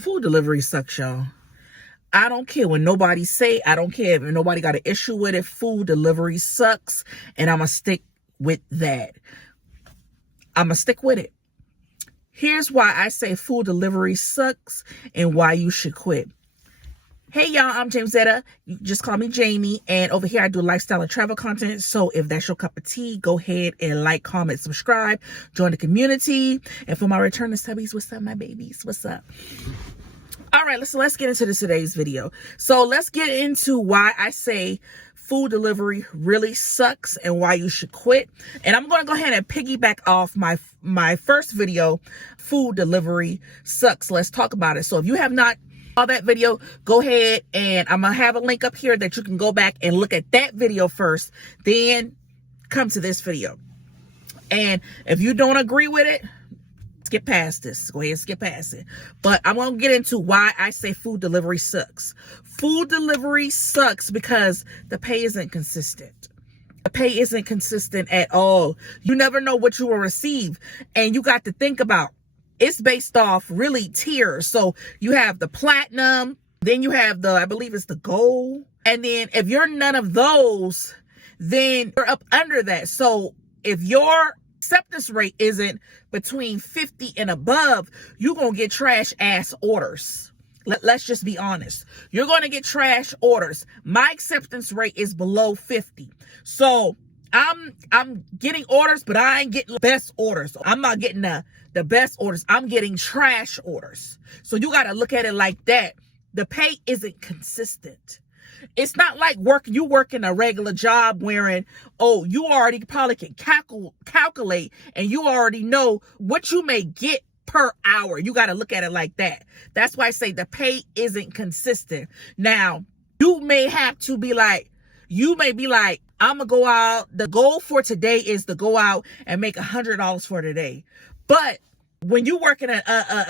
Food delivery sucks, y'all. I don't care what nobody say. I don't care if nobody got an issue with it. Food delivery sucks, and I'm going to stick with that. I'm going to stick with it. Here's why I say food delivery sucks and why you should quit. Hey, y'all, I'm Jamieletta. You just call me Jamie. And over here, I do lifestyle and travel content. So if that's your cup of tea, go ahead and like, comment, subscribe, join the community. And for my return to subbies, what's up, my babies? What's up? All right, let's get into today's video. So let's get into why I say food delivery really sucks and why you should quit. And I'm going to go ahead and piggyback off my first video, food delivery sucks. Let's talk about it. So if you have not saw that video, go ahead and I'm going to have a link up here that you can go back and look at that video first, then come to this video. And if you don't agree with it, skip past this. Go ahead and skip past it. But I'm going to get into why I say food delivery sucks. Food delivery sucks because the pay isn't consistent. The pay isn't consistent at all. You never know what you will receive. And you got to think about, it's based off really tiers. So you have the platinum, then you have the, I believe it's the gold. And then if you're none of those, then you're up under that. So if your acceptance rate isn't between 50 and above, you're going to get trash ass orders. Let's just be honest. You're going to get trash orders. My acceptance rate is below 50. So I'm getting orders, but I ain't getting the best orders. I'm not getting the best orders. I'm getting trash orders. So you got to look at it like that. The pay isn't consistent. It's not like you working a regular job wherein, oh, you already probably can calculate and you already know what you may get per hour. You got to look at it like that. That's why I say the pay isn't consistent. Now, you may be like, I'm going to go out. The goal for today is to go out and make $100 for today. But when you working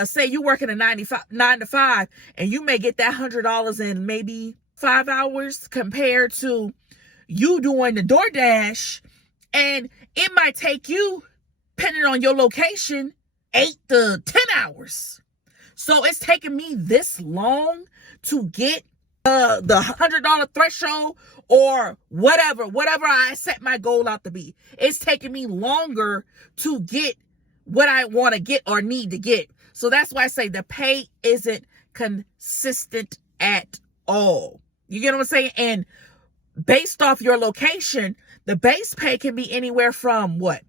say you working a 9 to 5 and you may get that $100 in maybe 5 hours compared to you doing the DoorDash, and it might take you, depending on your location, 8 to 10 hours. So it's taking me this long to get the $100 threshold or whatever I set my goal out to be. It's taking me longer to get what I want to get or need to get. So that's why I say the pay isn't consistent at all. You get what I'm saying? And based off your location, the base pay can be anywhere from what?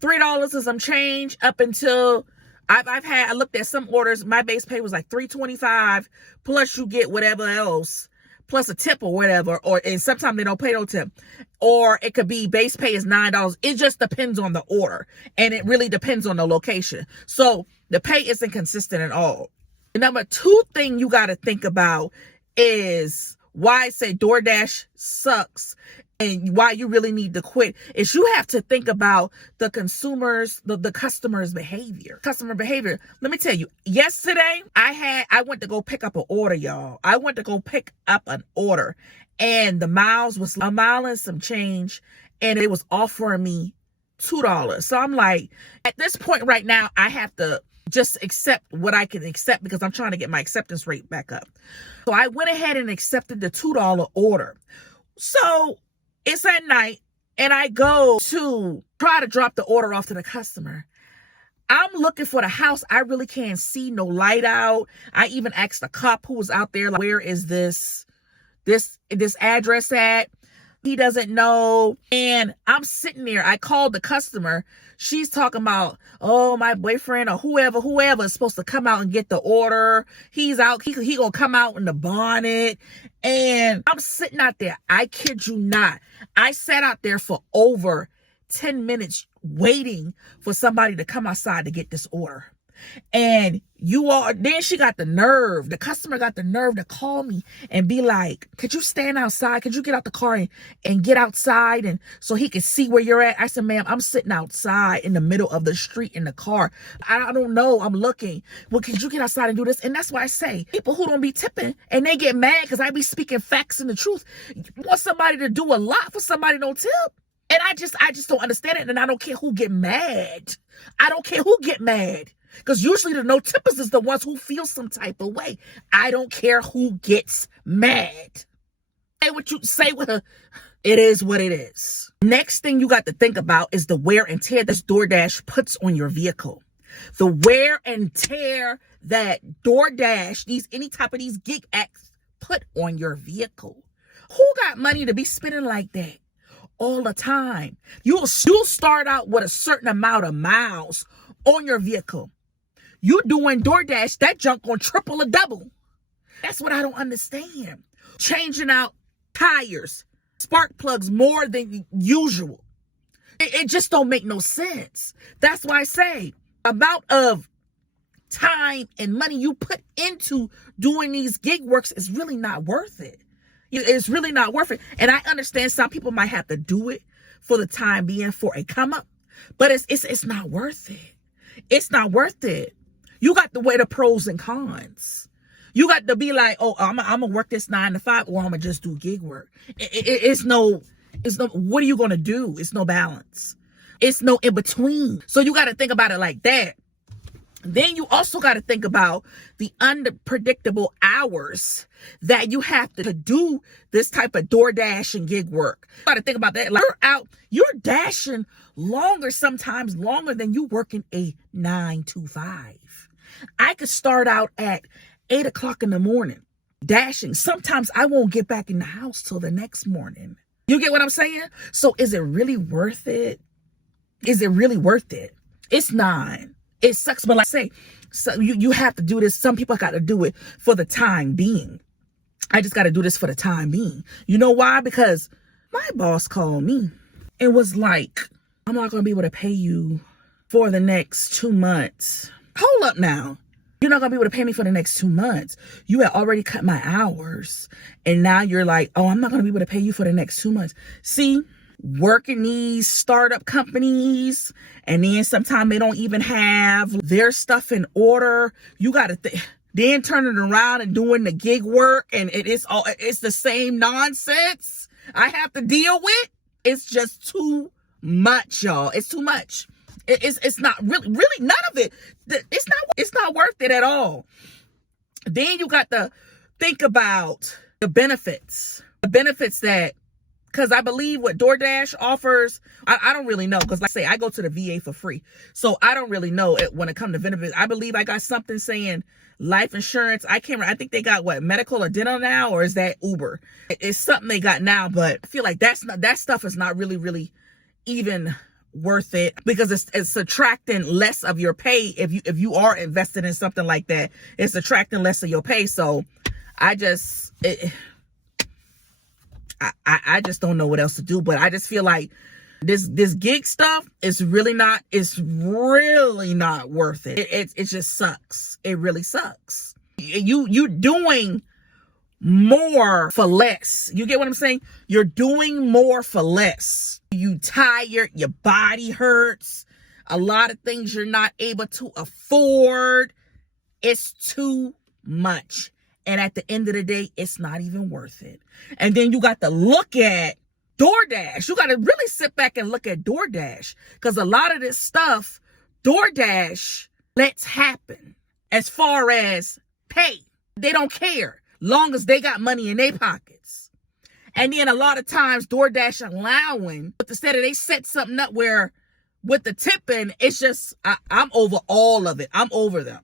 $3 and some change up until I looked at some orders. My base pay was like $3.25 plus you get whatever else plus a tip or whatever, and sometimes they don't pay no tip, or it could be base pay is $9. It just depends on the order, and it really depends on the location. So the pay isn't consistent at all. The number two thing you got to think about is why I say DoorDash sucks and why you really need to quit is you have to think about the consumers, the customer's behavior. Customer behavior. Let me tell you, yesterday I went to go pick up an order, y'all. I went to go pick up an order and the miles was a mile and some change and it was offering me $2. So I'm like, at this point right now, I have to just accept what I can accept because I'm trying to get my acceptance rate back up. So I went ahead and accepted the $2 order. So it's at night and I go to try to drop the order off to the customer. I'm looking for the house. I really can't see no light out. I even asked the cop who was out there, like, where is this address at? He doesn't know. And I'm sitting there. I called the customer. She's talking about, oh, my boyfriend or whoever is supposed to come out and get the order. He's out. He gonna come out in the bonnet. And I'm sitting out there. I kid you not. I sat out there for over 10 minutes waiting for somebody to come outside to get this order. And then she got the nerve, the customer got the nerve to call me and be like, could you stand outside? Could you get out the car and get outside and so he can see where you're at? I said, ma'am, I'm sitting outside in the middle of the street in the car. I don't know. I'm looking. Well, could you get outside and do this? And that's why I say people who don't be tipping and they get mad because I be speaking facts and the truth. You want somebody to do a lot for somebody don't tip. And I just don't understand it. And I don't care who get mad. I don't care who get mad. Because usually the no tippers is the ones who feel some type of way. I don't care who gets mad. Say what you say with her. It is what it is. Next thing you got to think about is the wear and tear that DoorDash puts on your vehicle. The wear and tear that DoorDash, any type of these gig acts put on your vehicle. Who got money to be spending like that all the time? You'll start out with a certain amount of miles on your vehicle. You doing DoorDash, that junk on triple or double. That's what I don't understand. Changing out tires, spark plugs more than usual. It just don't make no sense. That's why I say amount of time and money you put into doing these gig works is really not worth it. It's really not worth it. And I understand some people might have to do it for the time being for a come up, but it's not worth it. It's not worth it. You got to weigh the pros and cons. You got to be like, oh, I'm gonna work this 9 to 5, or I'm gonna just do gig work. It's no, what are you gonna do? It's no balance. It's no in between. So you got to think about it like that. Then you also got to think about the unpredictable hours that you have to do this type of DoorDash and gig work. You got to think about that. Like you're dashing sometimes longer than you working a 9 to 5. I could start out at 8 o'clock in the morning dashing. Sometimes I won't get back in the house till the next morning. You get what I'm saying? So is it really worth it? Is it really worth it? It's not. It sucks, but like I say, so you have to do this. Some people got to do it for the time being. I just got to do this for the time being. You know why? Because my boss called me and was like, I'm not going to be able to pay you for the next 2 months. Hold up now. You're not going to be able to pay me for the next 2 months. You had already cut my hours. And now you're like, oh, I'm not going to be able to pay you for the next 2 months. See, working these startup companies, and then sometimes they don't even have their stuff in order. You got to then turning around and doing the gig work, and it's the same nonsense I have to deal with. It's just much, y'all. It's too much. It's not really none of it. It's not worth it at all. Then you got to think about the benefits that, because I believe what DoorDash offers, I don't really know. Because like I say, I go to the VA for free. So I don't really know when it comes to benefits. I believe I got something saying life insurance. I can't remember. I think they got what, medical or dental now, or is that Uber? It's something they got now, but I feel like that stuff is not really even worth it, because it's subtracting less of your pay. If you are invested in something like that, it's subtracting less of your pay. So I just don't know what else to do. But I just feel like this gig stuff is really not worth it. It just sucks. It really sucks. You doing more for less. You get what I'm saying? You're doing more for less. You tired, your body hurts, a lot of things you're not able to afford. It's too much. And at the end of the day, it's not even worth it. And then you got to look at DoorDash. You got to really sit back and look at DoorDash, because a lot of this stuff, DoorDash lets happen as far as pay. They don't care long as they got money in their pockets. And then a lot of times DoorDash allowing, but instead of they set something up where with the tipping, it's just, I'm over all of it. I'm over them.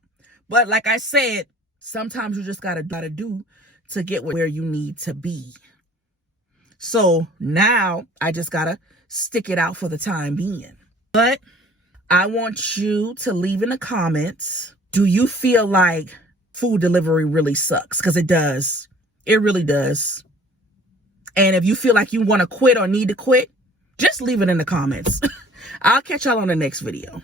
But like I said, sometimes you just gotta do to get where you need to be. So now I just gotta stick it out for the time being. But I want you to leave in the comments, do you feel like food delivery really sucks? Because it does. It really does. And if you feel like you want to quit or need to quit, just leave it in the comments. I'll catch y'all on the next video.